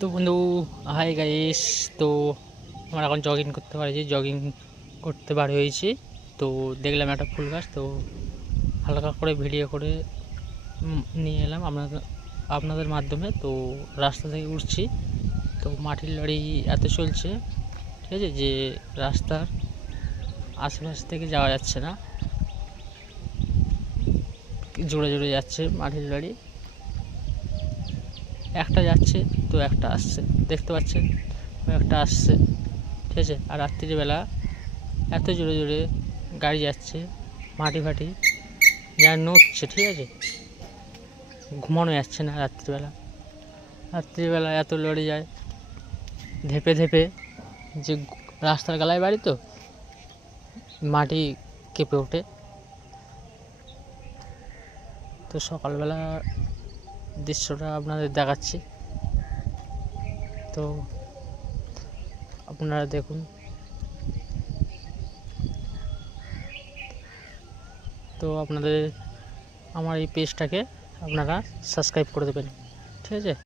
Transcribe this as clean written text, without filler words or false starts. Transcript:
তো বন্ধু, hi guys. তো আমরা এখন জগিং করতে পারছি, জগিং করতে বার হয়েছি। তো দেখলাম একটা ফুল গাছ, তো হালকা করে ভিডিও করে নিয়ে এলাম আপনাদের মাধ্যমে। তো রাস্তা থেকে উঠছি, তো মাটির লরি এত চলছে, ঠিক আছে, যে রাস্তার আশেপাশ থেকে যাওয়া যাচ্ছে না, জোরে জোরে যাচ্ছে মাটির লরি। একটা যাচ্ছে তো একটা আসছে, দেখতে পাচ্ছেন, একটা আসছে, ঠিক আছে। আর রাত্রিবেলা এত জোরে জোরে গাড়ি যাচ্ছে, মাটি ফাটি যা নড়ছে, ঠিক আছে, ঘুমানো যাচ্ছে না রাত্রিবেলা এত লড়ে যায়, ধেপে ধেপে, যে রাস্তার গালায় বাড়ি, তো মাটি কেঁপে ওঠে। তো সকালবেলা দৃশ্যটা আপনাদের দেখাচ্ছি, তো আপনারা দেখুন। তো আপনাদের আমার এই পেজটাকে আপনারা সাবস্ক্রাইব করে দেবেন, ঠিক আছে।